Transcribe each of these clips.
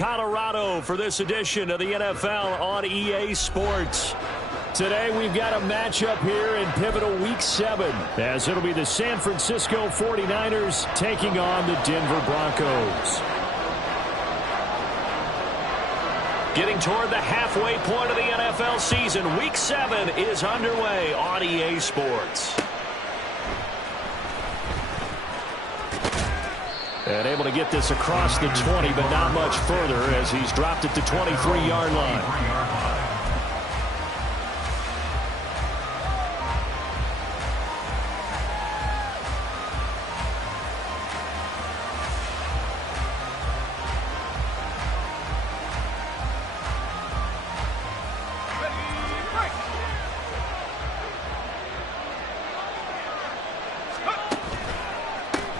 Colorado for this edition of the NFL on EA Sports. Today we've got a matchup here in pivotal Week 7 as it'll be the San Francisco 49ers taking on the Denver Broncos. Getting toward the halfway point of the NFL season, Week 7 is underway on EA Sports. And able to get this across the 20, but not much further as he's dropped at the 23-yard line.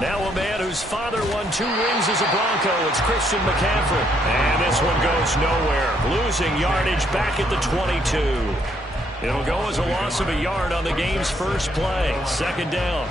Now a man whose father won 2 rings as a Bronco. It's Christian McCaffrey. And this one goes nowhere. Losing yardage back at the 22. It'll go as a loss of a yard on the game's first play. Second down.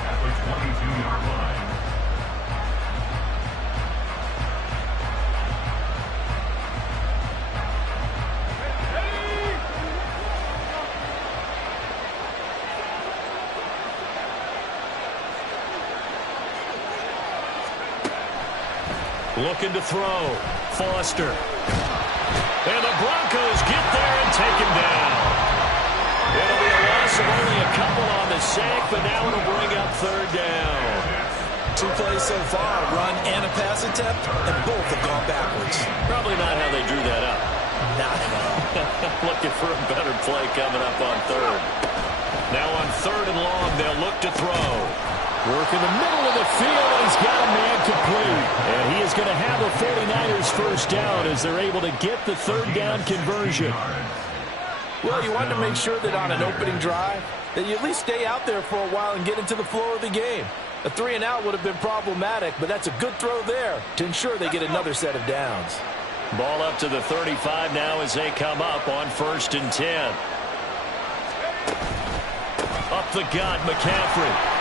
Looking to throw. Foster. And the Broncos get there and take him down. It'll be a loss of only a couple on the sack, but now it'll bring up third down. 2 plays so far, a run and a pass attempt, and both have gone backwards. Probably not how they drew that up. Not at all. Looking for a better play coming up on third. Now on 3rd and long, they'll look to throw. Work in the middle of the field, and he's got a man complete. And he is going to have the 49ers first down as they're able to get the third down conversion. Well, you wanted to make sure that on an opening drive, that you at least stay out there for a while and get into the flow of the game. A 3-and-out would have been problematic, but that's a good throw there to ensure they get another set of downs. Ball up to the 35 now as they come up on 1st and 10. Up the gut, McCaffrey.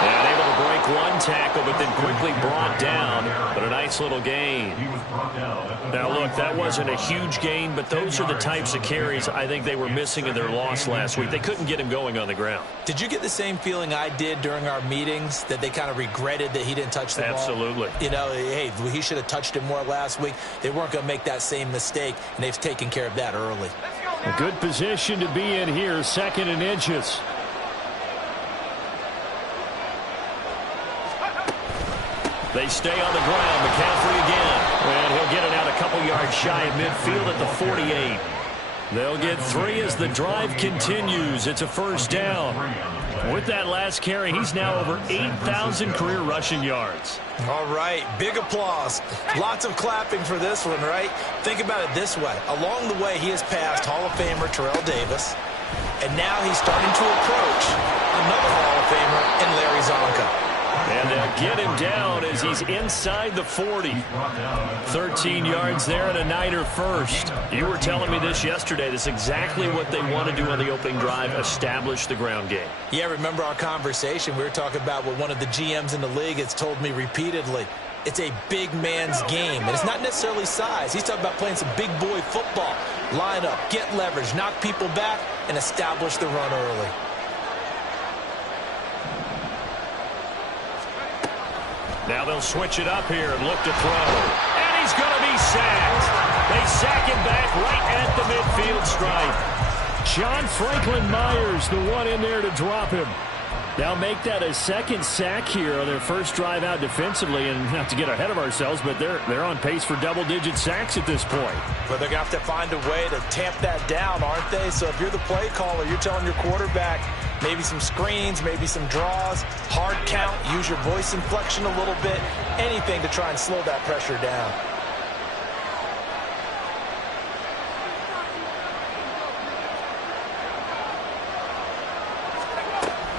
And able to break one tackle, but then quickly brought down. But a nice little gain. Now, look, that wasn't a huge gain, but those are the types of carries I think they were missing in their loss last week. They couldn't get him going on the ground. Did you get the same feeling I did during our meetings, that they kind of regretted that he didn't touch the ball? Absolutely. You know, hey, he should have touched it more last week. They weren't going to make that same mistake, and they've taken care of that early. A good position to be in here, 2nd and inches. They stay on the ground. McCaffrey again. And he'll get it out a couple yards shy of midfield at the 48. They'll get 3 as the drive continues. It's a first down. With that last carry, he's now over 8,000 career rushing yards. All right, big applause. Lots of clapping for this one, right? Think about it this way. Along the way, he has passed Hall of Famer Terrell Davis, and now he's starting to approach another Hall of Famer in Larry Zonka. And they'll get him down as he's inside the 40. 13 yards there and a Niner first. You were telling me this yesterday. This is exactly what they want to do on the opening drive, establish the ground game. Yeah, remember our conversation? We were talking about what one of the GMs in the league has told me repeatedly. It's a big man's game, and it's not necessarily size. He's talking about playing some big boy football. Line up, get leverage, knock people back, and establish the run early. Now they'll switch it up here and look to throw. And he's going to be sacked. They sack him back right at the midfield stripe. John Franklin Myers, the one in there to drop him. They'll make that a 2nd sack here on their first drive out defensively. And not to get ahead of ourselves, but they're on pace for double-digit sacks at this point. But they're going to have to find a way to tamp that down, aren't they? So if you're the play caller, you're telling your quarterback, maybe some screens, maybe some draws, hard count, use your voice inflection a little bit, anything to try and slow that pressure down.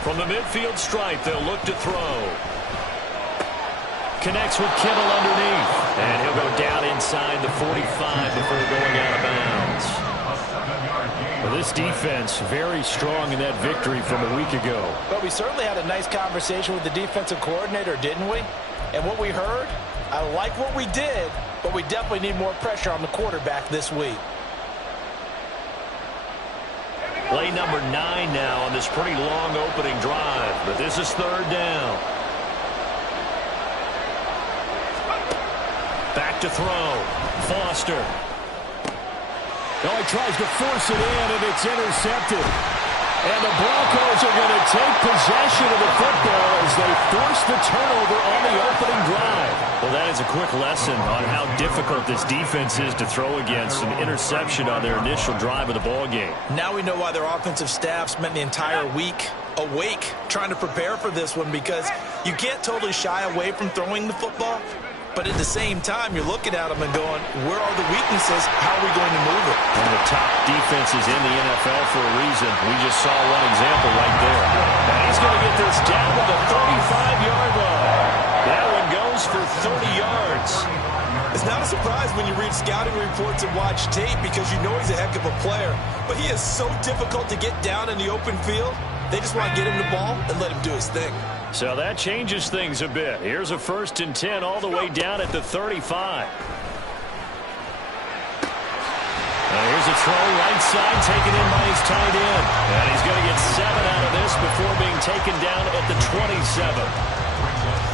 From the midfield stripe, they'll look to throw. Connects with Kittle underneath. And he'll go down inside the 45 before going out of bounds. Well, this defense very strong in that victory from a week ago. But we certainly had a nice conversation with the defensive coordinator, didn't we? And what we heard, I like what we did, but we definitely need more pressure on the quarterback this week. Play number 9 now on this pretty long opening drive, but this is third down. Back to throw. Foster. Oh, he tries to force it in, and it's intercepted. And the Broncos are going to take possession of the football as they force the turnover on the opening drive. Well, that is a quick lesson on how difficult this defense is to throw against. An interception on their initial drive of the ball game. Now we know why their offensive staff spent the entire week awake trying to prepare for this one, because you can't totally shy away from throwing the football. But at the same time, you're looking at them and going, where are the weaknesses? How are we going to move it? One of the top defenses in the NFL for a reason. We just saw one example right there. And he's going to get this down to the 35-yard line. That one goes for 30 yards. It's not a surprise when you read scouting reports and watch tape, because you know he's a heck of a player. But he is so difficult to get down in the open field. They just want to get him the ball and let him do his thing. So that changes things a bit. Here's a 1st and 10 all the way down at the 35. Here's a throw right side taken in by his tight end. And he's going to get 7 out of this before being taken down at the 27.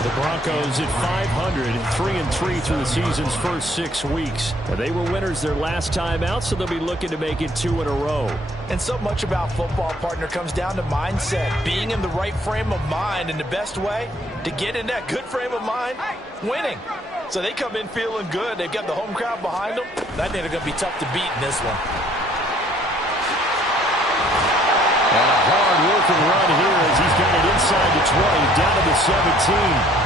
The Broncos at 500, 3-3 through the season's first 6 weeks. They were winners their last time out, so they'll be looking to make it 2 in a row. And so much about football, partner, comes down to mindset. Being in the right frame of mind, and the best way to get in that good frame of mind, winning. So they come in feeling good. They've got the home crowd behind them. I think they're going to be tough to beat in this one. And a hard-working run here as he's got it inside the 20, down to the 17.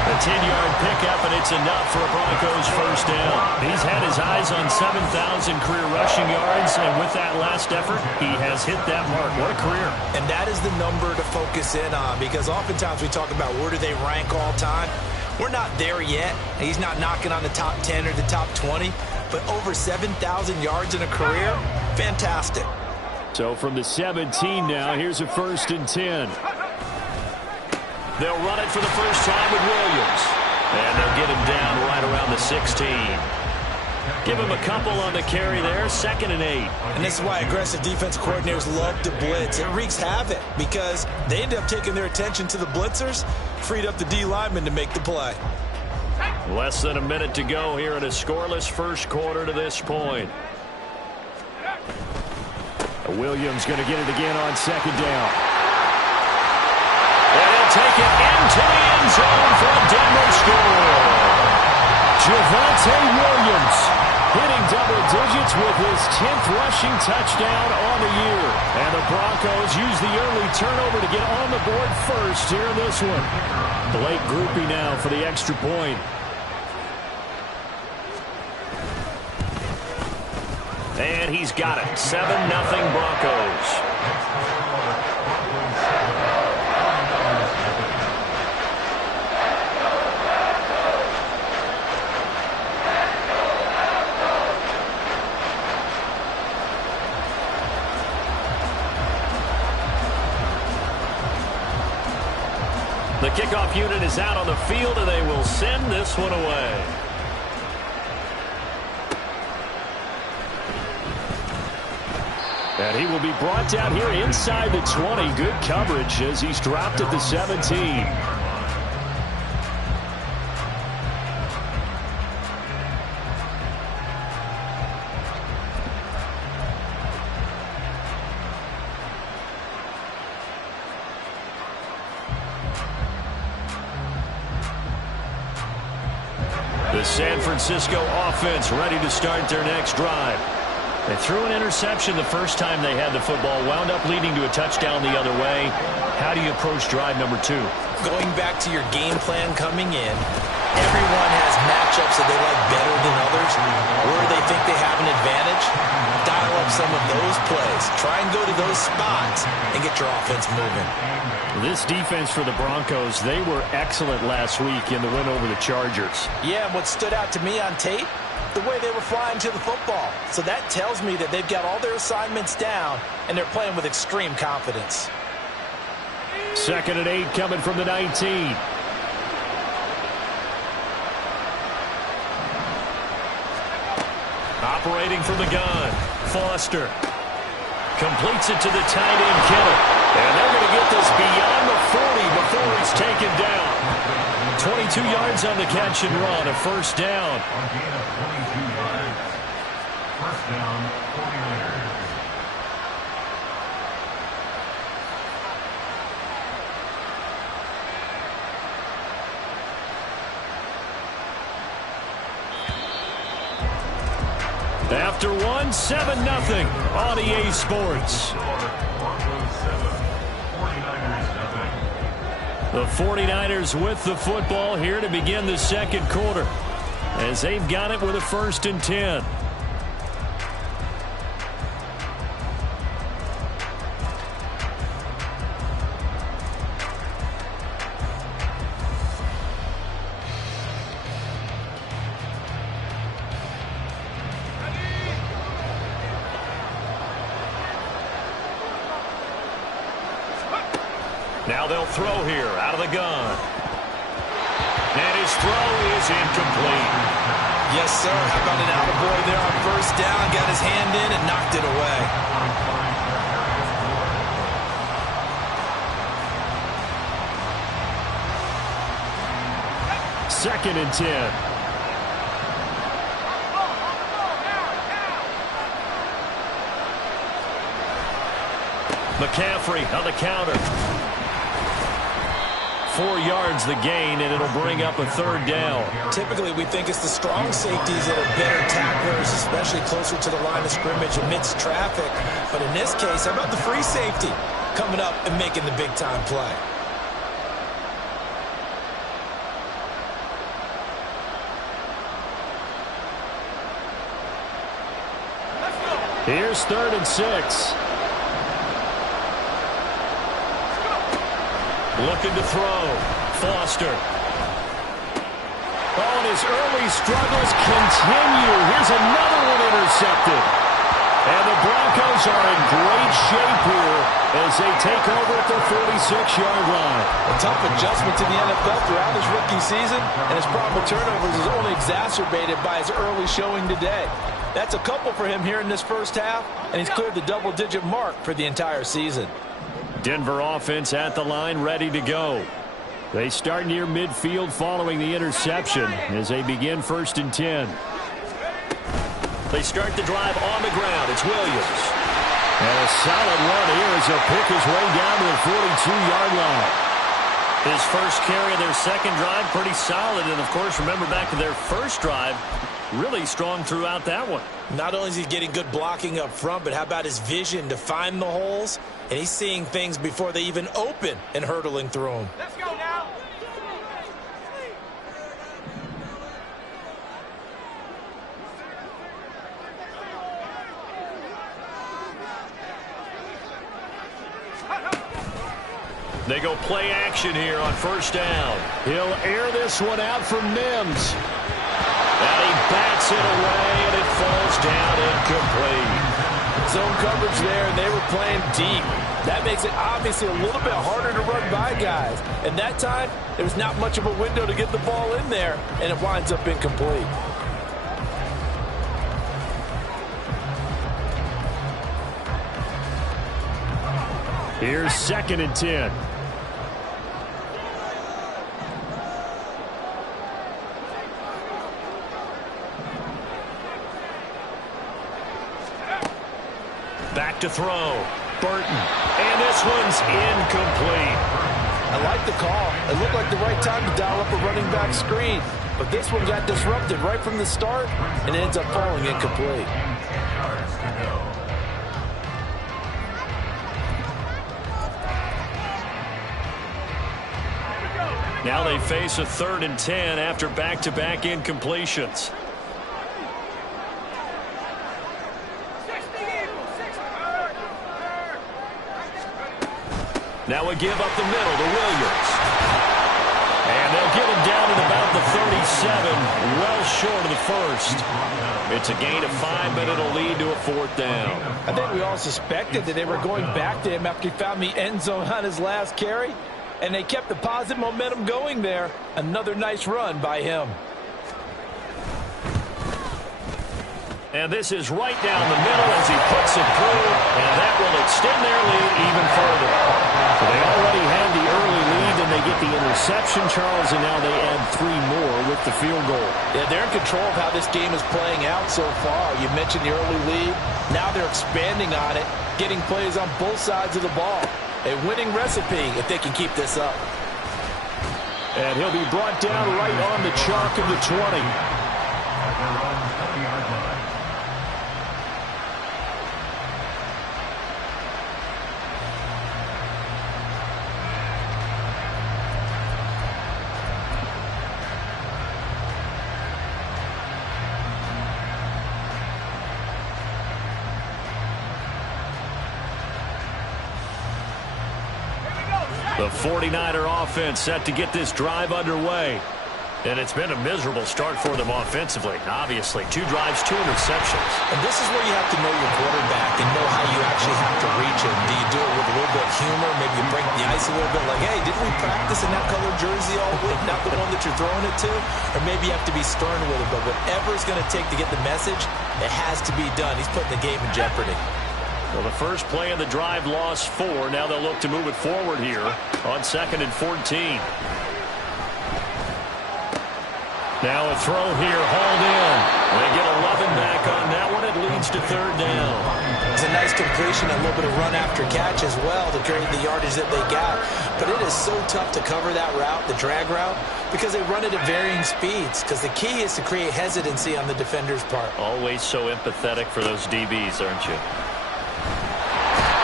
A 10-yard pickup, and it's enough for a Broncos first down. He's had his eyes on 7,000 career rushing yards, and with that last effort, he has hit that mark. What a career. And that is the number to focus in on, because oftentimes we talk about where do they rank all time. We're not there yet. He's not knocking on the top 10 or the top 20, but over 7,000 yards in a career, fantastic. So from the 17 now, here's a 1st and 10. They'll run it for the first time with Williams. And they'll get him down right around the 16. Give him a couple on the carry there, 2nd and 8. And this is why aggressive defense coordinators love to blitz. It wreaks havoc because they end up taking their attention to the blitzers, freed up the D lineman to make the play. Less than a minute to go here in a scoreless first quarter to this point. Williams going to get it again on 2nd down. And he'll take it into the end zone for a Denver score. Javonte Williams hitting double digits with his 10th rushing touchdown on the year. And the Broncos use the early turnover to get on the board first here in this one. Blake Grupe now for the extra point. And he's got it. 7-0 Broncos. The kickoff unit is out on the field, and they will send this one away. And he will be brought down here inside the 20. Good coverage as he's dropped at the 17. The San Francisco offense ready to start their next drive. They threw an interception the first time they had the football, wound up leading to a touchdown the other way. How do you approach drive number 2? Going back to your game plan coming in, everyone has matchups that they like better than others, where they think they have an advantage. Dial up some of those plays. Try and go to those spots and get your offense moving. This defense for the Broncos, they were excellent last week in the win over the Chargers. Yeah, and what stood out to me on tape, the way they were flying to the football. So that tells me that they've got all their assignments down, and they're playing with extreme confidence. 2nd and 8 coming from the 19. Operating from the gun, Foster. Completes it to the tight end, Kittle. And they're going to get this beyond the 40 before he's taken down. 22 yards on the catch and run, a first down. First down, 49ers. After one, 7-0 on EA Sports. The 49ers with the football here to begin the second quarter, as they've got it with a 1st and 10. Now they'll throw here out of the gun. And his throw is incomplete. Yes, sir. How about an attaboy there on first down? Got his hand in and knocked it away. Second and 10. McCaffrey on the counter. 4 yards the gain, and it'll bring up a 3rd down. Typically, we think it's the strong safeties that are better tacklers, especially closer to the line of scrimmage amidst traffic. But in this case, how about the free safety coming up and making the big-time play? Here's 3rd and 6. Looking to throw. Foster. Oh, and his early struggles continue. Here's another one intercepted. And the Broncos are in great shape here as they take over at the 46-yard line. A tough adjustment to the NFL throughout his rookie season, and his problem with turnovers is only exacerbated by his early showing today. That's a couple for him here in this first half, and he's cleared the double-digit mark for the entire season. Denver offense at the line, ready to go. They start near midfield following the interception as they begin 1st and 10. They start the drive on the ground. It's Williams. And a solid run here as he'll pick his way down to the 42-yard line. His first carry of their second drive, pretty solid. And, of course, remember back to their first drive, really strong throughout that one. Not only is he getting good blocking up front, but how about his vision to find the holes? And he's seeing things before they even open and hurdling through them. Let's go now. They go play action here on first down. He'll air this one out for Mims. And he bats it away, and it falls down incomplete. Zone coverage there, and they were playing deep. That makes it obviously a little bit harder to run by guys. And that time, there was not much of a window to get the ball in there, and it winds up incomplete. Here's 2nd and 10. Back to throw. Burton. And this one's incomplete. I like the call. It looked like the right time to dial up a running back screen. But this one got disrupted right from the start and ends up falling incomplete. Now they face a 3rd and 10 after back-to-back incompletions. Now we give up the middle to Williams. And they'll get him down at about the 37, well short of the first. It's a gain of 5, but it'll lead to a 4th down. I think we all suspected that they were going back to him after he found the end zone on his last carry. And they kept the positive momentum going there. Another nice run by him. And this is right down the middle as he puts it through, and that will extend their lead even further. So they already had the early lead, and they get the interception, Charles, and now they add 3 more with the field goal. Yeah, they're in control of how this game is playing out so far. You mentioned the early lead. Now they're expanding on it, getting plays on both sides of the ball. A winning recipe if they can keep this up. And he'll be brought down right on the chalk of the 20. The 49er offense set to get this drive underway. And it's been a miserable start for them offensively. Obviously, 2 drives, 2 interceptions. And this is where you have to know your quarterback and know how you actually have to reach him. Do you do it with a little bit of humor? Maybe you break the ice a little bit like, hey, didn't we practice in that colored jersey all week? Not the one that you're throwing it to? Or maybe you have to be stern with it. But whatever it's going to take to get the message, it has to be done. He's putting the game in jeopardy. Well, the first play of the drive lost 4. Now they'll look to move it forward here on 2nd and 14. Now a throw here, hauled in. They get 11 back on that one. It leads to 3rd down. It's a nice completion, a little bit of run after catch as well to create the yardage that they got. But it is so tough to cover that route, the drag route, because they run it at varying speeds. Because the key is to create hesitancy on the defender's part. Always so empathetic for those DBs, aren't you?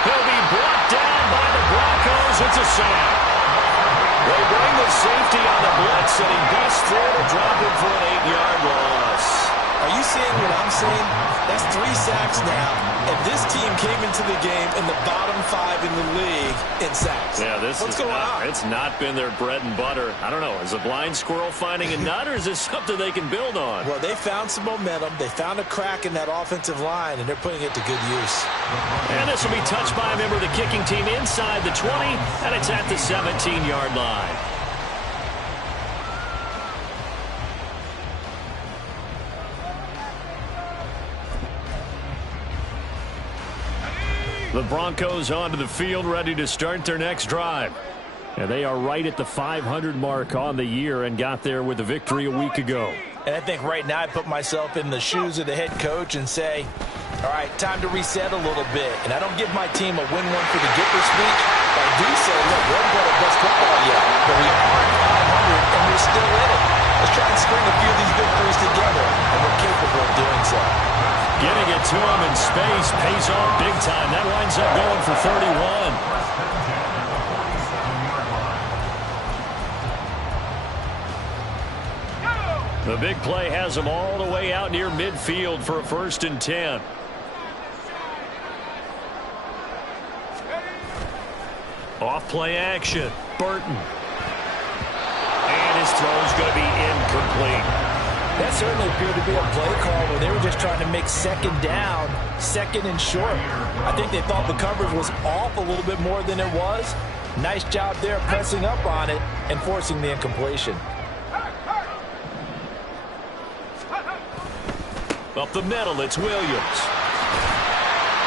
He'll be brought down by the Broncos. It's a sack. They bring the safety on the blitz, and he busts through to drop him for an 8-yard loss. Are you seeing what I'm seeing? That's 3 sacks now. And this team came into the game in the bottom 5 in the league in sacks. Yeah, What's going on? It's not been their bread and butter. I don't know. Is a blind squirrel finding a nut, or is this something they can build on? Well, they found some momentum. They found a crack in that offensive line, and they're putting it to good use. And this will be touched by a member of the kicking team inside the 20, and it's at the 17-yard line. The Broncos onto the field, ready to start their next drive. And they are right at the 500 mark on the year and got there with a victory a week ago. And I think right now I put myself in the shoes of the head coach and say, all right, time to reset a little bit. And I don't give my team a win one for the Gipper speech, but I do say, look, we haven't played our best football yet, but we are at 500 and we're still in it. Let's try and string a few of these victories together, and we're capable of doing so. Getting it to him in space pays off big time. That winds up going for 31. The big play has him all the way out near midfield for a 1st and 10. Off play action. Burton. And his throw's going to be incomplete. That certainly appeared to be a play call where they were just trying to make 2nd down, 2nd and short. I think they thought the coverage was off a little bit more than it was. Nice job there pressing up on it and forcing the incompletion. Up the middle, it's Williams.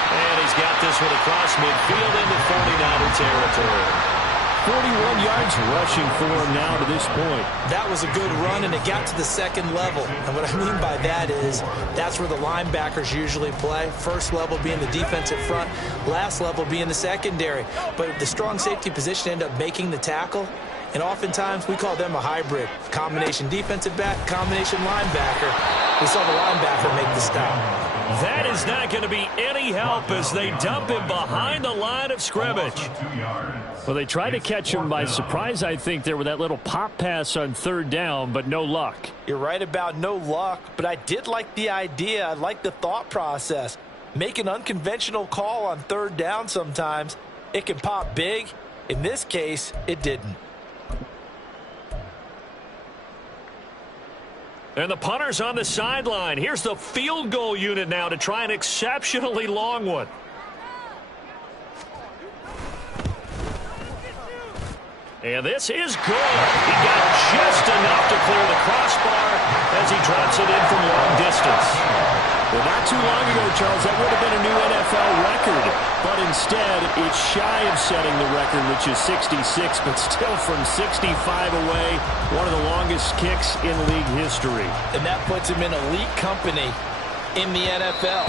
And he's got this one across midfield into 49er territory. 41 yards rushing for him now to this point. That was a good run, and it got to the 2nd level. And what I mean by that is that's where the linebackers usually play. First level being the defensive front, last level being the secondary. But the strong safety position ended up making the tackle. And oftentimes we call them a hybrid. Combination defensive back, combination linebacker. We saw the linebacker make the stop. That is not going to be any help as they dump him behind the line of scrimmage. Well, they tried to catch him by surprise, I think, there with that little pop pass on 3rd down, but no luck. You're right about no luck, but I did like the idea. I like the thought process. Make an unconventional call on 3rd down sometimes. It can pop big. In this case, it didn't. And the punter's on the sideline. Here's the field goal unit now to try an exceptionally long one. And this is good. He got just enough to clear the crossbar as he drops it in from long distance. Well, not too long ago, Charles, that would have been a new NFL record. But instead, it's shy of setting the record, which is 66, but still from 65 away, one of the longest kicks in league history. And that puts him in elite company in the NFL.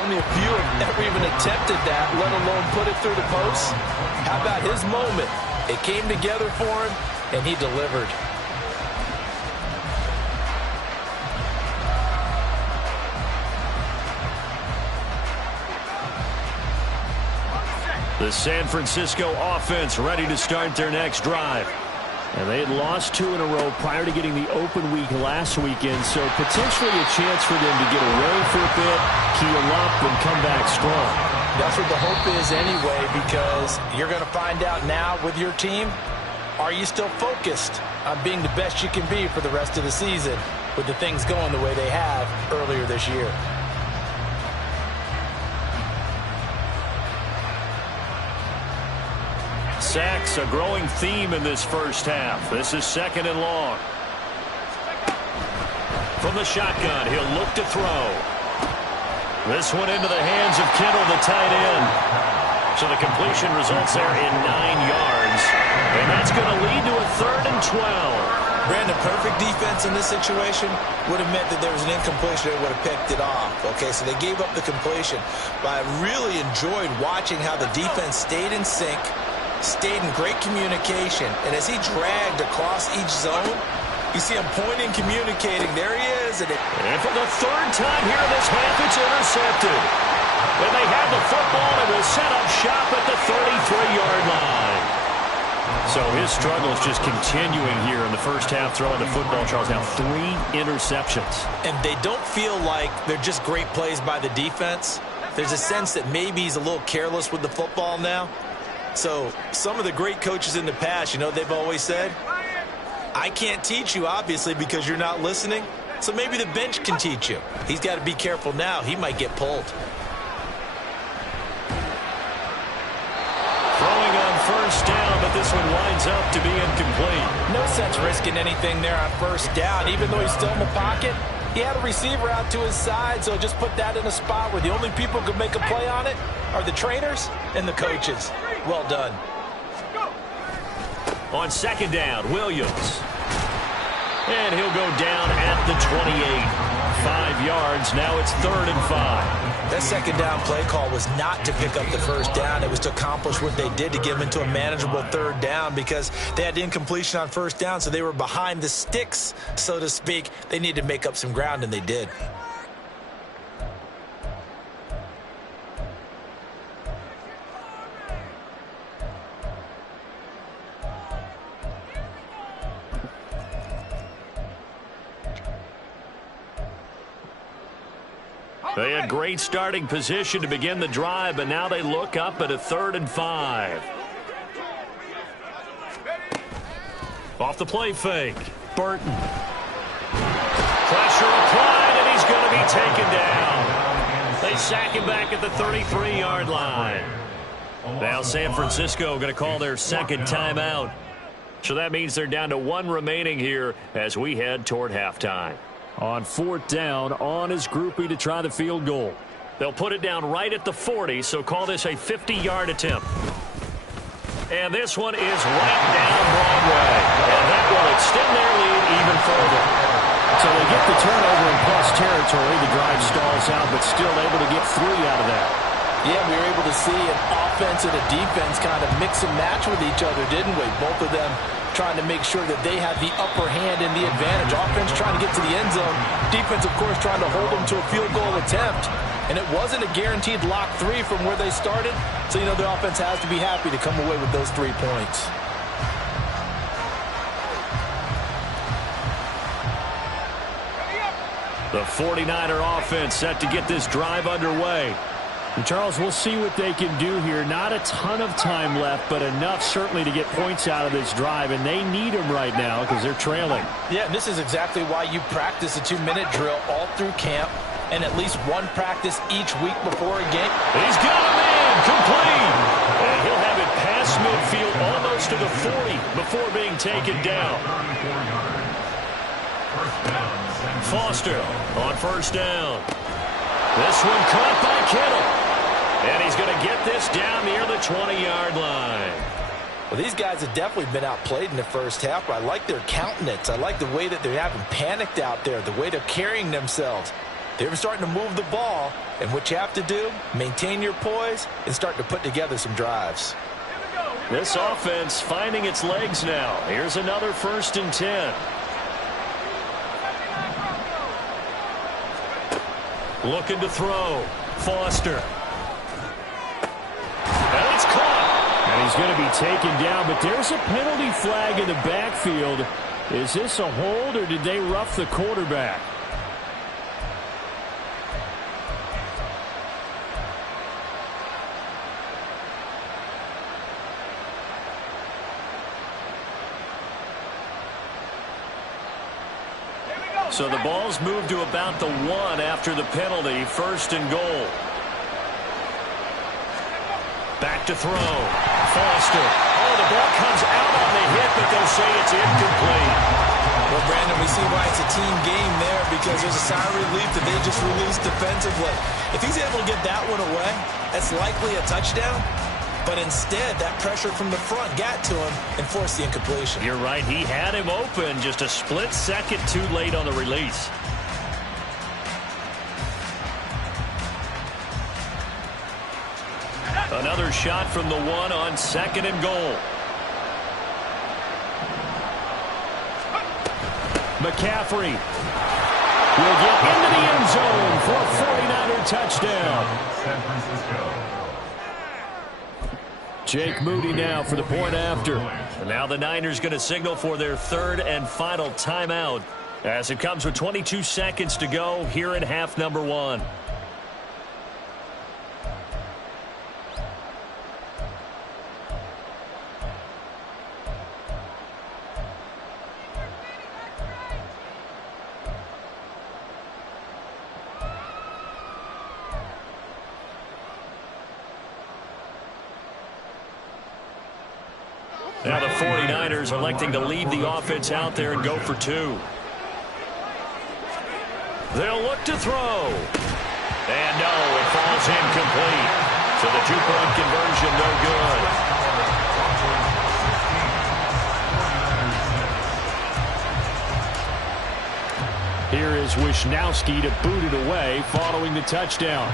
Only a few have ever even attempted that, let alone put it through the post. How about his moment? It came together for him, and he delivered. The San Francisco offense ready to start their next drive. And they had lost 2 in a row prior to getting the open week last weekend, so potentially a chance for them to get away for a bit, keel up, and come back strong. That's what the hope is anyway, because you're going to find out now with your team, are you still focused on being the best you can be for the rest of the season with the things going the way they have earlier this year? Sacks, a growing theme in this first half. This is 2nd and long. From the shotgun, he'll look to throw. This one into the hands of Kittle, the tight end. So the completion results there in 9 yards. And that's going to lead to a 3rd and 12. Brandon, perfect defense in this situation would have meant that there was an incompletion that would have picked it off. Okay, so they gave up the completion. But I really enjoyed watching how the defense stayed in sync, stayed in great communication, and as he dragged across each zone, you see him pointing, communicating. There he is. And for the 3rd time here in this half, it's intercepted. And they have the football and will set up shop at the 33-yard line. So his struggle is just continuing here in the first half, throwing the football, Charles. Now 3 interceptions. And they don't feel like they're just great plays by the defense. There's a sense that maybe he's a little careless with the football now. So some of the great coaches in the past, you know, they've always said, I can't teach you, obviously, because you're not listening. So maybe the bench can teach you. He's got to be careful now. He might get pulled. Throwing on first down, but this one winds up to be incomplete. No sense risking anything there on first down. Even though he's still in the pocket, he had a receiver out to his side, so just put that in a spot where the only people who can make a play on it are the trainers and the coaches. Well done. On 2nd down, Williams. And he'll go down at the 28. 5 yards. Now it's 3rd and 5. That 2nd down play call was not to pick up the first down. It was to accomplish what they did to get them into a manageable 3rd down because they had incompletion on first down, so they were behind the sticks, so to speak. They needed to make up some ground, and they did. They had great starting position to begin the drive, but now they look up at a 3rd and 5. Off the play fake. Burton. Pressure applied, and he's going to be taken down. They sack him back at the 33-yard line. Now San Francisco going to call their 2nd timeout. So that means they're down to 1 remaining here as we head toward halftime. On 4th down, on his groupie to try the field goal. They'll put it down right at the 40, so call this a 50-yard attempt. And this one is right down Broadway. And that will extend their lead even further. So they get the turnover in plus territory. The drive stalls out, but still able to get 3 out of that. Yeah, we were able to see an offense and a defense kind of mix and match with each other, didn't we? Both of them trying to make sure that they have the upper hand and the advantage. Offense trying to get to the end zone. Defense, of course, trying to hold them to a field goal attempt. And it wasn't a guaranteed lock 3 from where they started. So, you know, the offense has to be happy to come away with those 3 points. The 49er offense set to get this drive underway. And Charles, we'll see what they can do here. Not a ton of time left, but enough certainly to get points out of this drive, and they need them right now because they're trailing. Yeah, this is exactly why you practice a 2-minute drill all through camp and at least 1 practice each week before a game. He's got a man complete, and he'll have it past midfield almost to the 40 before being taken down. Foster on first down. This one caught by Kittle. And he's going to get this down near the 20-yard line. Well, these guys have definitely been outplayed in the first half, but I like their countenance. I like the way that they're having panicked out there, the way they're carrying themselves. They're starting to move the ball, and what you have to do, maintain your poise and start to put together some drives. This offense finding its legs now. Here's another 1st and 10. Looking to throw. Foster. And it's caught. And he's going to be taken down, but there's a penalty flag in the backfield. Is this a hold, or did they rough the quarterback? So the ball's moved to about the 1 after the penalty. 1st and goal. Back to throw. Foster. Oh, the ball comes out on the hit, but they'll say it's incomplete. Well, Brandon, we see why it's a team game there, because there's a sigh of relief that they just released defensively. If he's able to get that one away, that's likely a touchdown. But instead, that pressure from the front got to him and forced the incompletion. You're right. He had him open, just a split second too late on the release. Another shot from the 1 on 2nd and goal. McCaffrey will get into the end zone for a 49er touchdown. San Francisco. Jake Moody now for the point after. And now the Niners going to signal for their 3rd and final timeout, as it comes with 22 seconds to go here in half number 1. Now the 49ers electing to leave the offense out there and go for 2. They'll look to throw. And no, it falls incomplete. So the 2-point conversion no good. Here is Wisnowski to boot it away following the touchdown.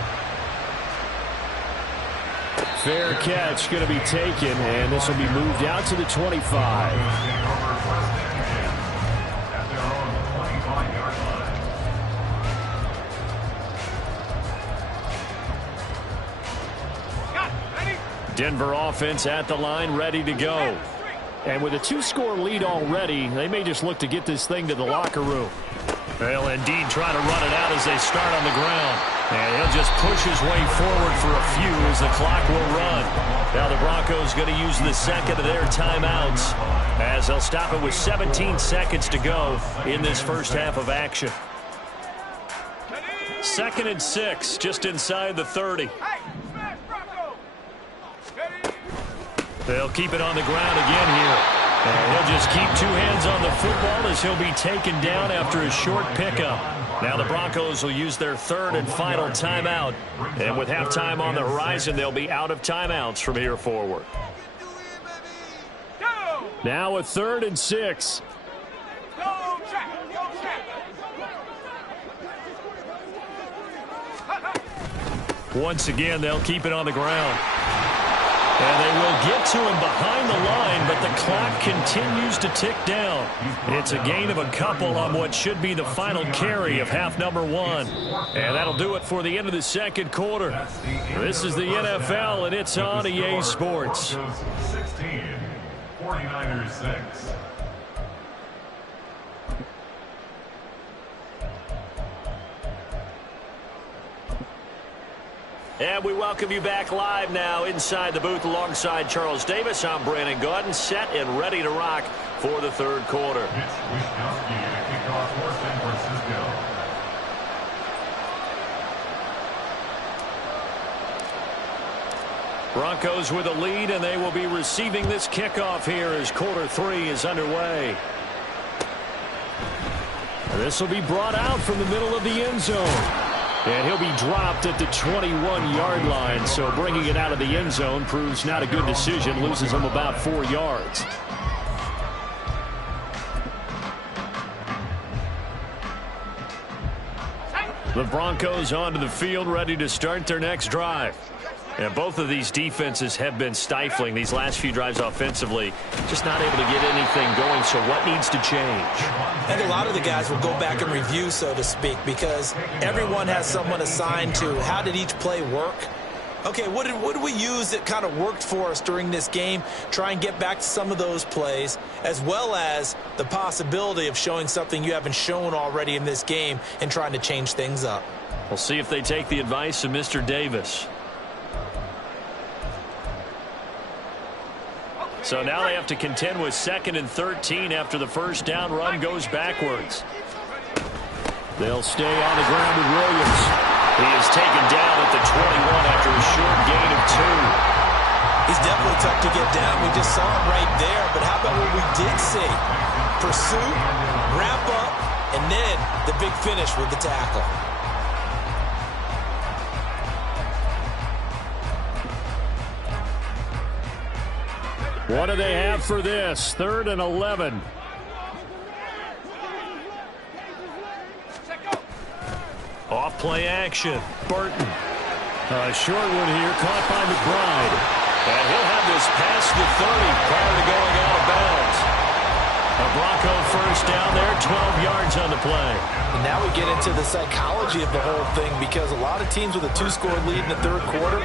Fair catch going to be taken, and this will be moved out to the 25. Denver offense at the line, ready to go. And with a 2-score lead already, they may just look to get this thing to the locker room. They'll indeed try to run it out as they start on the ground. And he'll just push his way forward for a few as the clock will run. Now the Broncos going to use the 2nd of their timeouts, as they'll stop it with 17 seconds to go in this first half of action. 2nd and 6, just inside the 30. They'll keep it on the ground again here. And he'll just keep 2 hands on the football as he'll be taken down after a short pickup. Now the Broncos will use their 3rd and final timeout. And with halftime on the horizon, they'll be out of timeouts from here forward. Now a 3rd and 6. Once again, they'll keep it on the ground. And they will get to him behind the line, but the clock continues to tick down. It's a gain of a couple on what should be the final carry of half number 1. And that'll do it for the end of the 2nd quarter. This is the NFL, and it's on EA Sports. 16, 49ers 6. And we welcome you back live now inside the booth alongside Charles Davis. I'm Brandon Gaudin, set and ready to rock for the 3rd quarter. It's Wisnowski to kick off for San Francisco. Broncos with a lead, and they will be receiving this kickoff here as quarter 3 is underway. This will be brought out from the middle of the end zone. And he'll be dropped at the 21-yard line. So bringing it out of the end zone proves not a good decision. Loses him about 4 yards. The Broncos onto the field, ready to start their next drive. And both of these defenses have been stifling these last few drives offensively. Just not able to get anything going, so what needs to change? I think a lot of the guys will go back and review, so to speak, because everyone has someone assigned to how did each play work. Okay, what did we use that kind of worked for us during this game? Try and get back to some of those plays, as well as the possibility of showing something you haven't shown already in this game and trying to change things up. We'll see if they take the advice of Mr. Davis. So now they have to contend with 2nd and 13 after the first down run goes backwards. They'll stay on the ground with Williams. He is taken down at the 21 after a short gain of 2. He's definitely tough to get down. We just saw him right there. But how about what we did see? Pursuit, wrap up, and then the big finish with the tackle. What do they have for this? 3rd and 11. Off play action. Burton. A short one here, caught by McBride. And he'll have this past the 30 prior to going out of bounds. A Bronco first down there, 12 yards on the play. And now we get into the psychology of the whole thing, because a lot of teams with a 2-score lead in the 3rd quarter,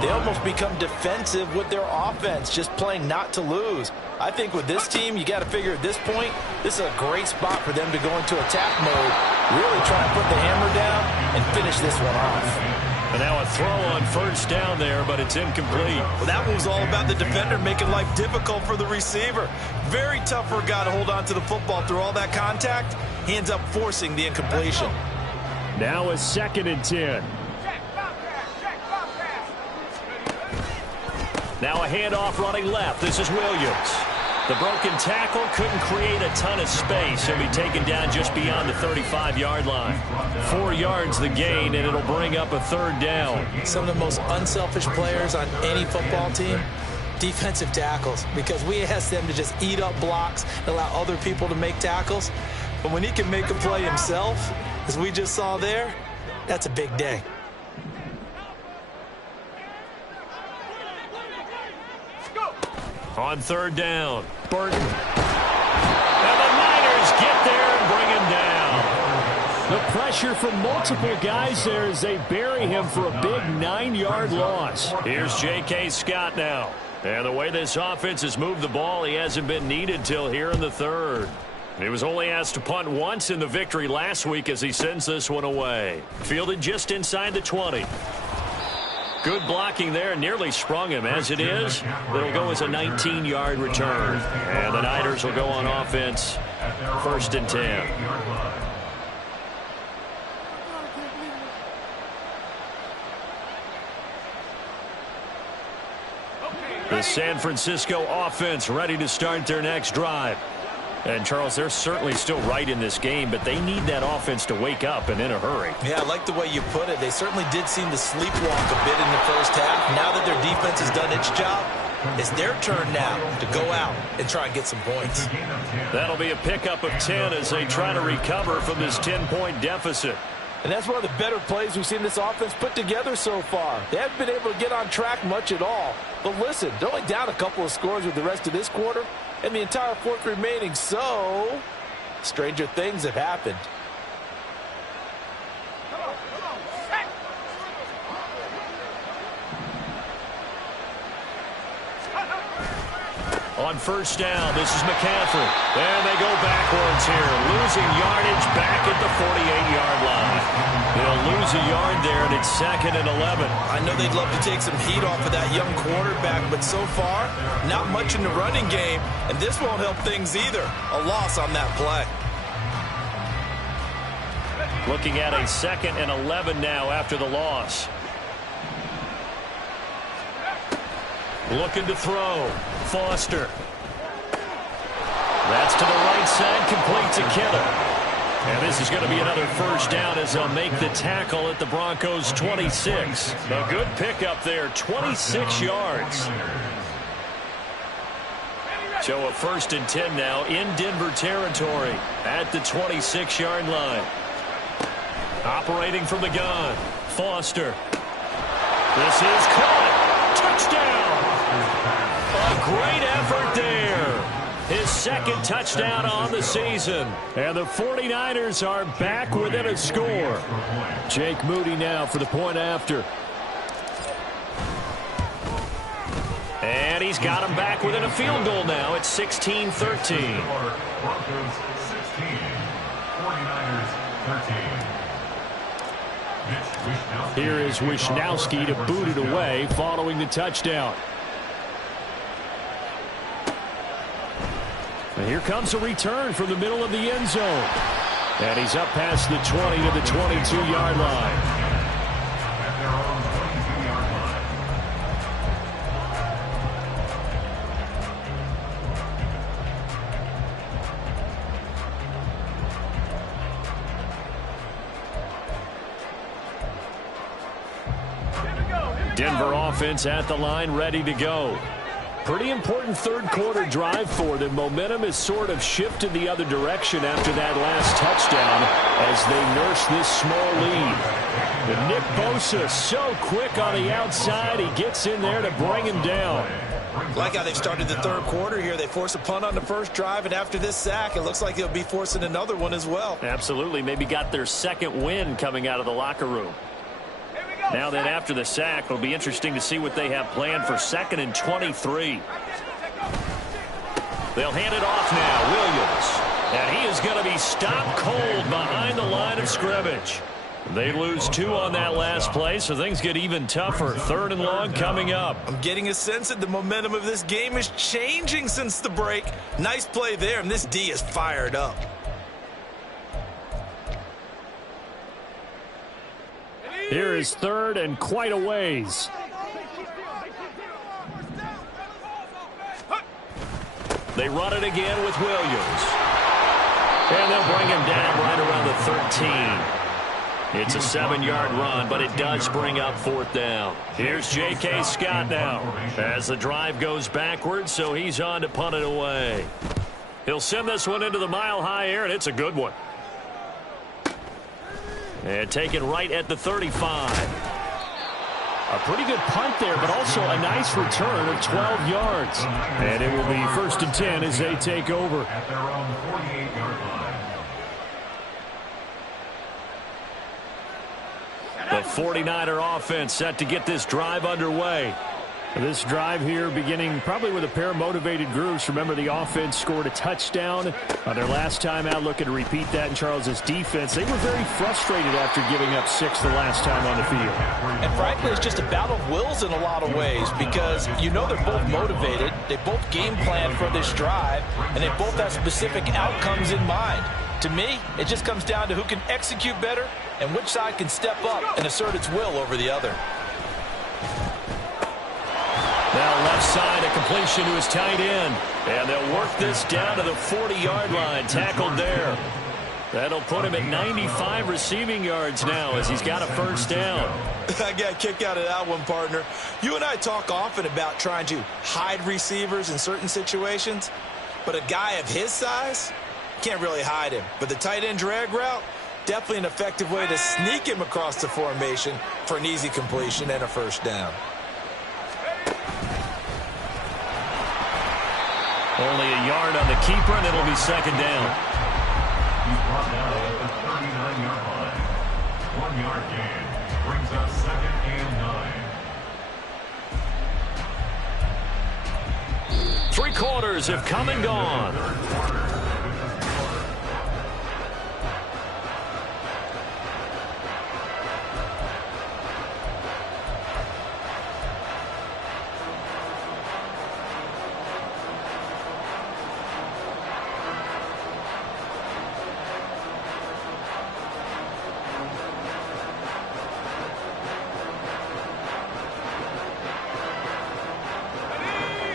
they almost become defensive with their offense, just playing not to lose. I think with this team, you got to figure at this point, this is a great spot for them to go into attack mode, really try to put the hammer down and finish this one off. And now a throw on first down there, but it's incomplete. Well, that one was all about the defender making life difficult for the receiver. Very tough for a guy to hold on to the football through all that contact. He ends up forcing the incompletion. Now a 2nd and 10. Now a handoff running left. This is Williams. The broken tackle couldn't create a ton of space. He'll be taken down just beyond the 35-yard line. 4 yards the gain, and it'll bring up a 3rd down. Some of the most unselfish players on any football team, defensive tackles, because we ask them to just eat up blocks and allow other people to make tackles. But when he can make a play himself, as we just saw there, that's a big day. On 3rd down, Burton. And the Niners get there and bring him down. The pressure from multiple guys there as they bury him for a big 9-yard loss. Here's J.K. Scott now. And the way this offense has moved the ball, he hasn't been needed till here in the 3rd. He was only asked to punt once in the victory last week as he sends this one away. Fielded just inside the 20. Good blocking there, nearly sprung him. As it is, it'll go as a 19-yard return. And the Niners will go on offense, 1st and 10. The San Francisco offense ready to start their next drive. And, Charles, they're certainly still right in this game, but they need that offense to wake up and in a hurry. Yeah, I like the way you put it. They certainly did seem to sleepwalk a bit in the first half. Now that their defense has done its job, it's their turn now to go out and try and get some points. That'll be a pickup of 10 as they try to recover from this 10-point deficit. And that's one of the better plays we've seen this offense put together so far. They haven't been able to get on track much at all. But listen, they're only down a couple of scores with the rest of this quarter and the entire 4th remaining, so stranger things have happened. On first down, this is McCaffrey. And they go backwards here, losing yardage back at the 48-yard line. They'll lose a yard there, and it's 2nd and 11. I know they'd love to take some heat off of that young quarterback, but so far, not much in the running game, and this won't help things either. A loss on that play. Looking at a 2nd and 11 now after the loss. Looking to throw. Foster. That's to the right side, complete to Kittle. And this is going to be another first down as they'll make the tackle at the Broncos' 26. A good pickup there, 26 yards. So a 1st and 10 now in Denver territory at the 26-yard line. Operating from the gun, Foster. This is caught. Touchdown. A great effort there. His 2nd touchdown on the season. And the 49ers are back within a score. Jake Moody now for the point after. And he's got him back within a field goal now. It's 16-13. Broncos 16, 49ers 13. Here is Wishnowski to boot it away following the touchdown. And here comes a return from the middle of the end zone. And he's up past the 20 to the 22-yard line. At their own 22-yard line. Denver offense at the line, ready to go. Pretty important third-quarter drive for them. Momentum has sort of shifted the other direction after that last touchdown as they nurse this small lead. But Nick Bosa so quick on the outside. He gets in there to bring him down. Like how they've started the third quarter here. They force a punt on the first drive, and after this sack, it looks like they'll be forcing another one as well. Absolutely. Maybe got their 2nd win coming out of the locker room. Now then, after the sack, it'll be interesting to see what they have planned for 2nd and 23. They'll hand it off now. Williams. And he is going to be stopped cold behind the line of scrimmage. They lose 2 on that last play, so things get even tougher. 3rd and long coming up. I'm getting a sense that the momentum of this game is changing since the break. Nice play there, and this D is fired up. Here is 3rd and quite a ways. They run it again with Williams. And they'll bring him down right around the 13. It's a 7-yard run, but it does bring up 4th down. Here's J.K. Scott now as the drive goes backwards, so he's on to punt it away. He'll send this one into the mile-high air, and it's a good one. And taken right at the 35. A pretty good punt there, but also a nice return of 12 yards. And it will be 1st and 10 as they take over. At their own 48-yard line. The 49er offense set to get this drive underway. This drive here beginning probably with a pair of motivated groups. Remember, the offense scored a touchdown on their last time out. Looking to repeat that in Charles's defense. They were very frustrated after giving up 6 the last time on the field. And frankly, it's just a battle of wills in a lot of ways because you know they're both motivated. They both game plan for this drive, and they both have specific outcomes in mind. To me, it just comes down to who can execute better and which side can step up and assert its will over the other. Now left side, a completion to his tight end. And they'll work this down to the 40-yard line, tackled there. That'll put him at 95 receiving yards now as he's got a 1st down. I got a kick out of that one, partner. You and I talk often about trying to hide receivers in certain situations, but a guy of his size can't really hide him. But the tight end drag route, definitely an effective way to sneak him across the formation for an easy completion and a 1st down. Only a yard on the keeper, and it'll be 2nd down. He's brought down at the 39-yard line. 1-yard gain brings up 2nd and 9. 3 quarters have come and gone.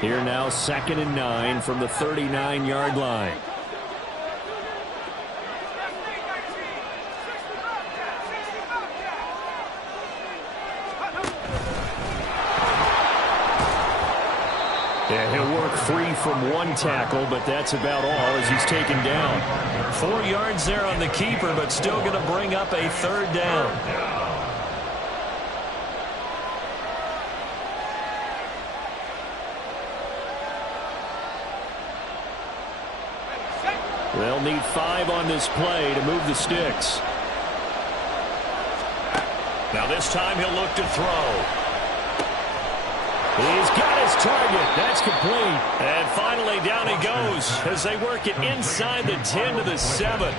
Here now, 2nd and 9 from the 39-yard line. Yeah, he'll work free from one tackle, but that's about all as he's taken down. 4 yards there on the keeper, but still going to bring up a third down. They'll need 5 on this play to move the sticks. Now this time he'll look to throw. He's got his target. That's complete. And finally down he goes as they work it inside the 10 to the 7.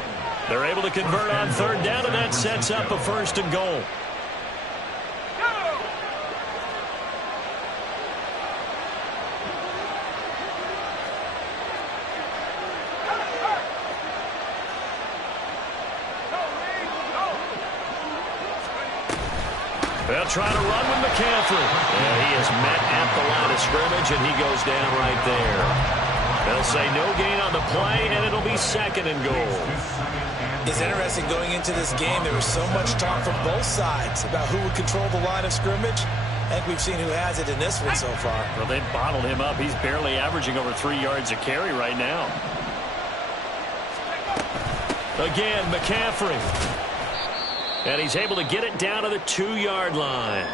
They're able to convert on third down, and that sets up a 1st and goal. They'll try to run with McCaffrey. And he is met at the line of scrimmage, and he goes down right there. They'll say no gain on the play, and it'll be 2nd and goal. It's interesting going into this game. There was so much talk from both sides about who would control the line of scrimmage. I think we've seen who has it in this one so far. Well, they've bottled him up. He's barely averaging over 3 yards a carry right now. Again, McCaffrey. And he's able to get it down to the 2-yard line.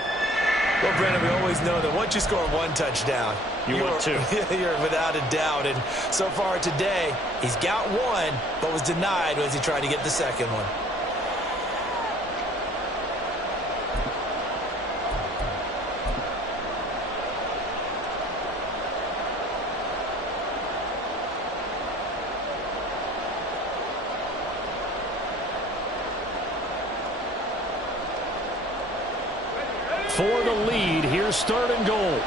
Well, Brandon, we always know that once you score 1 touchdown, you want 2. You're without a doubt. And so far today, he's got 1, but was denied as he tried to get the 2nd one. For the lead, here's 3rd and goal.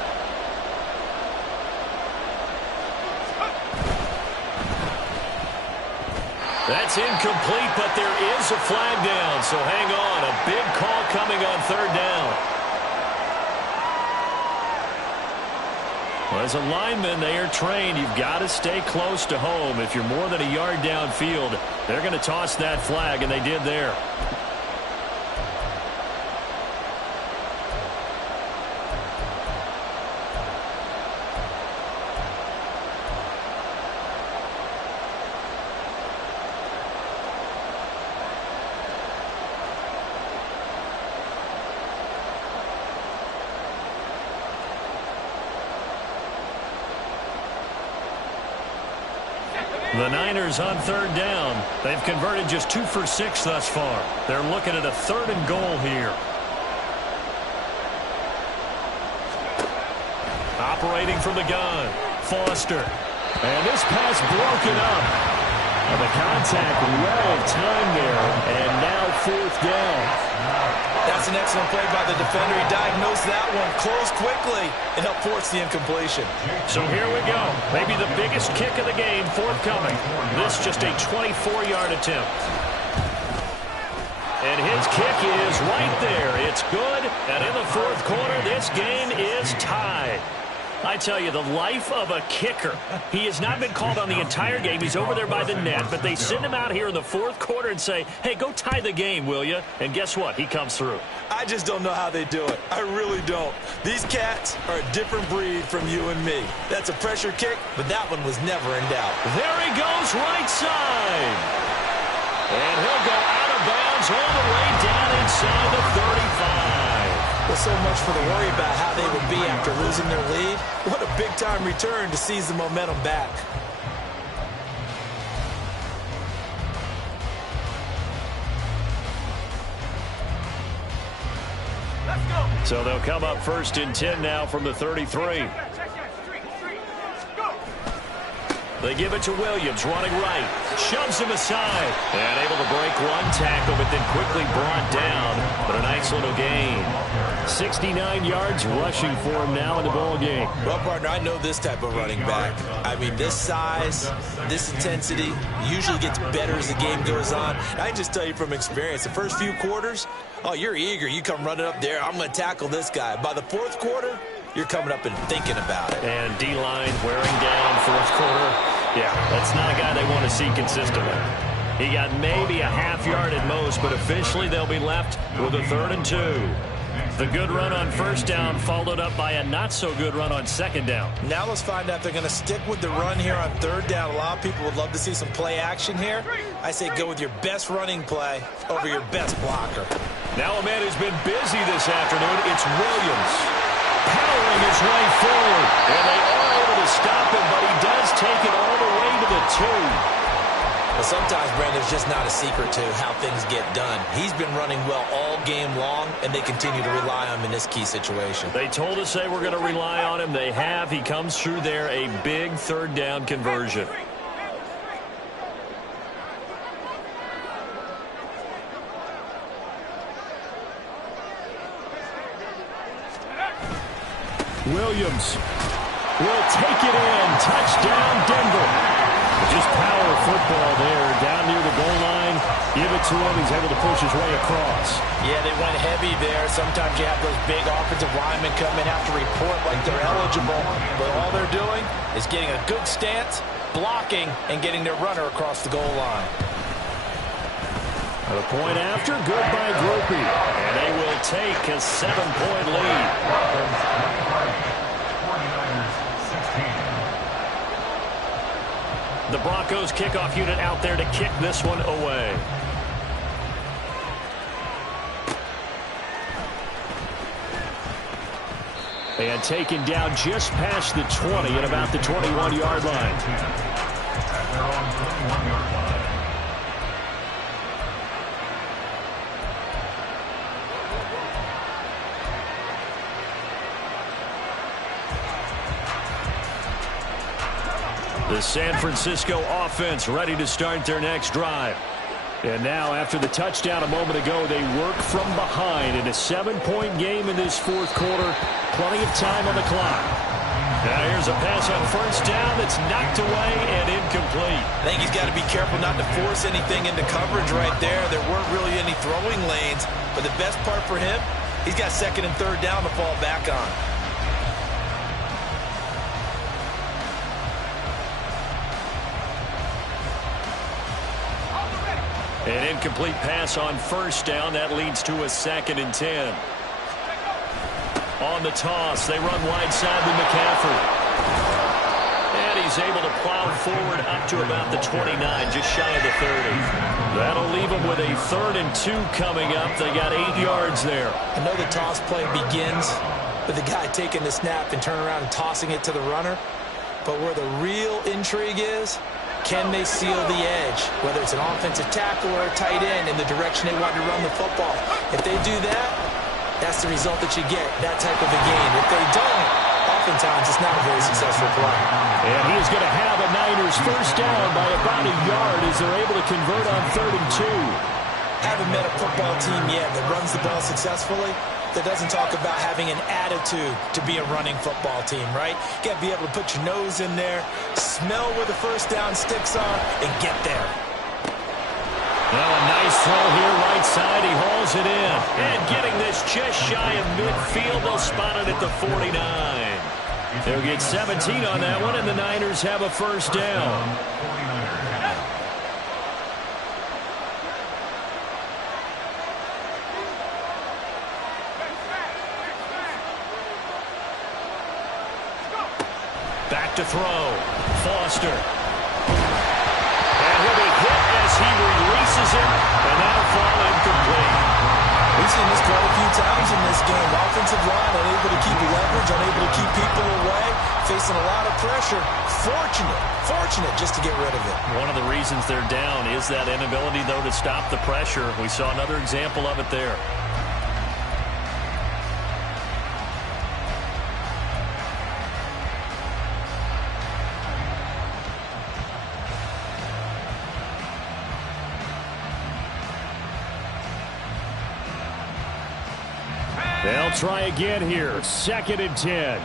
That's incomplete, but there is a flag down, so hang on. A big call coming on 3rd down. Well, as a lineman, they are trained. You've got to stay close to home. If you're more than a yard downfield, they're going to toss that flag, and they did there. The Niners on 3rd down. They've converted just 2 for 6 thus far. They're looking at a 3rd and goal here. Operating from the gun, Foster. And this pass broken up. And the contact well timed there. And now 4th down. That's an excellent play by the defender. He diagnosed that one, closed quickly, and helped force the incompletion. So here we go. Maybe the biggest kick of the game forthcoming. This just a 24-yard attempt. And his kick is right there. It's good. And in the 4th quarter, this game is tied. I tell you, the life of a kicker. He has not been called on the entire game. He's over there by the net, but they send him out here in the 4th quarter and say, hey, go tie the game, will you? And guess what? He comes through. I just don't know how they do it. I really don't. These cats are a different breed from you and me. That's a pressure kick, but that one was never in doubt. There he goes, right side. And he'll go out of bounds all the way down inside the 35. Well, so much for the worry about how they would be after losing their lead. What a big-time return to seize the momentum back. Let's go. So they'll come up 1st and 10 now from the 33. They give it to Williams, running right. Shoves him aside. And able to break 1 tackle, but then quickly brought down. But a nice little gain. 69 yards rushing for him now in the ball game. Well, partner, I know this type of running back. I mean, this size, this intensity usually gets better as the game goes on. I can just tell you from experience, the first few quarters, oh, you're eager. You come running up there, I'm going to tackle this guy. By the 4th quarter, you're coming up and thinking about it. And D-line wearing down 4th quarter. Yeah, that's not a guy they want to see consistently. He got maybe a half yard at most, but officially they'll be left with a 3rd and 2. The good run on first down followed up by a not-so-good run on second down. Now let's find out if they're going to stick with the run here on third down. A lot of people would love to see some play action here. I say go with your best running play over your best blocker. Now a man who's been busy this afternoon, it's Williams. Powering his way forward. And they are able to stop him, but he does take it all the way to the 2. But sometimes, Brandon, there's just not a secret to how things get done. He's been running well all game long, and they continue to rely on him in this key situation. They told us they were going to rely on him. They have. He comes through there, a big third down conversion. Williams will take it in. Touchdown, Denver. Just power football there down near the goal line. Give it to him. He's able to push his way across. Yeah, they went heavy there. Sometimes you have those big offensive linemen come in, have to report like they're eligible. But all they're doing is getting a good stance, blocking, and getting their runner across the goal line. The point after, good by Groupie. And they will take a 7-point lead. The Broncos kickoff unit out there to kick this one away. And taken down just past the 20 at about the 21-yard line. The San Francisco offense ready to start their next drive. And now, after the touchdown a moment ago, they work from behind in a 7-point game in this fourth quarter. Plenty of time on the clock. Now here's a pass on first down that's knocked away and incomplete. I think he's got to be careful not to force anything into coverage right there. There weren't really any throwing lanes. But the best part for him, he's got second and third down to fall back on. An incomplete pass on first down. That leads to a 2nd and 10. On the toss, they run wide side with McCaffrey. And he's able to plow forward up to about the 29, just shy of the 30. That'll leave them with a 3rd and 2 coming up. They got 8 yards there. I know the toss play begins with the guy taking the snap and turning around and tossing it to the runner. But where the real intrigue is, can they seal the edge, whether it's an offensive tackle or a tight end in the direction they want to run the football? If they do that, that's the result that you get, that type of a game. If they don't, oftentimes it's not a very successful play. And he's going to have a Niners first down by about a yard as they're able to convert on 3rd and 2. Haven't met a football team yet that runs the ball successfully that doesn't talk about having an attitude to be a running football team, right? You got to be able to put your nose in there, smell where the first down sticks are, and get there. Well, a nice throw here, right side. He hauls it in. And getting this just shy of midfield, they'll spot it at the 49. They'll get 17 on that one, and the Niners have a first down. Back to throw. Foster. And he'll be hit as he releases him, and that'll fall incomplete. We've seen this quite a few times in this game. Offensive line unable to keep leverage, unable to keep people away, facing a lot of pressure. Fortunate just to get rid of it. One of the reasons they're down is that inability, though, to stop the pressure. We saw another example of it there. They'll try again here. 2nd and 10.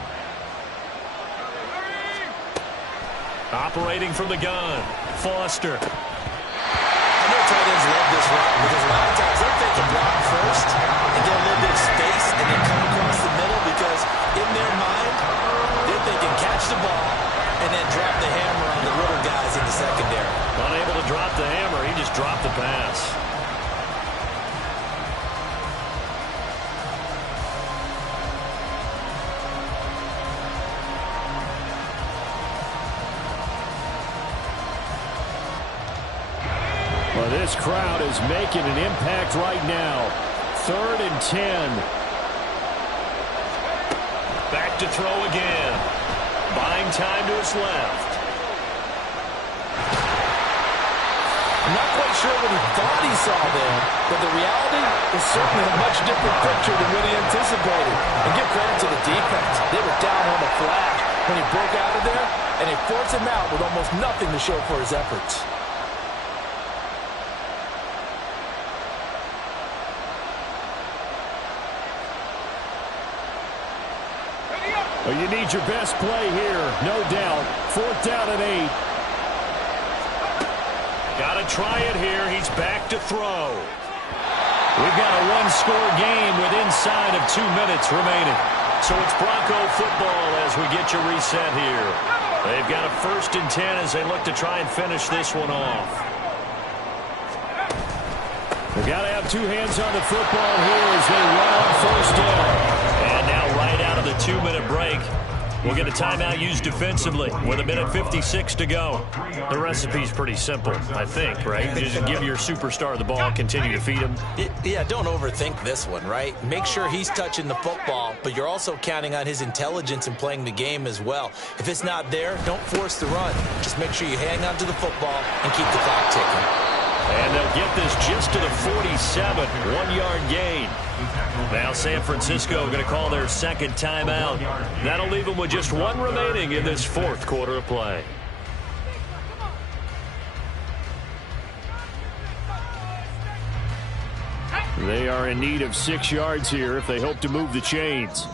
Operating from the gun. Foster. I know tight ends love this route because a lot of times they'll take the block first and get a little bit of space and then come across the middle because in their mind, they're thinking catch the ball and then drop the hammer on the little guys in the secondary. Unable to drop the hammer. He just dropped the pass. Well, this crowd is making an impact right now. 3rd and 10. Back to throw again. Buying time to his left. I'm not quite sure what he thought he saw there, but the reality is certainly a much different picture than what he anticipated. And give credit to the defense. They were down on the flash when he broke out of there, and they forced him out with almost nothing to show for his efforts. Well, you need your best play here, no doubt. 4th down and 8. Got to try it here. He's back to throw. We've got a one-score game with inside of 2 minutes remaining. So it's Bronco football as we get you reset here. They've got a 1st and 10 as they look to try and finish this one off. They've got to have 2 hands on the football here as they run on 1st down. And now right out of the 2-minute break, we'll get a timeout used defensively with 1:56 to go. The recipe's pretty simple, I think, right? Just give your superstar the ball, continue to feed him. Yeah, don't overthink this one, right? Make sure he's touching the football, but you're also counting on his intelligence in playing the game as well. If it's not there, don't force the run. Just make sure you hang on to the football and keep the clock ticking. And they'll get this just to the 47, 1-yard gain. Now San Francisco going to call their 2nd timeout. That'll leave them with just 1 remaining in this 4th quarter of play. They are in need of 6 yards here if they hope to move the chains.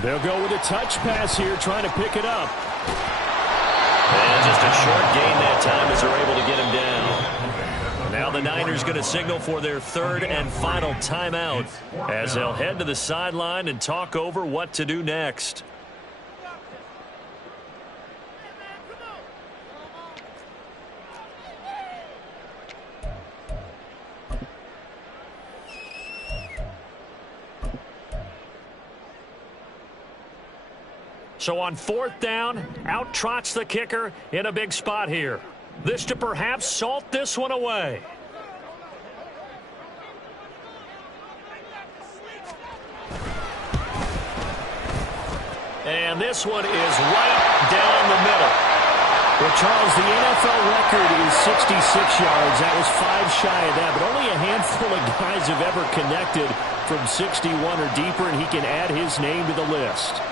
They'll go with a touch pass here, trying to pick it up. And just a short gain that time as they're able to get him down. Now the Niners going to signal for their 3rd and final timeout as they'll head to the sideline and talk over what to do next. So on 4th down, out trots the kicker in a big spot here. This to perhaps salt this one away. And this one is right down the middle. Well, Charles, the NFL record is 66 yards. That was 5 shy of that, but only a handful of guys have ever connected from 61 or deeper, and he can add his name to the list.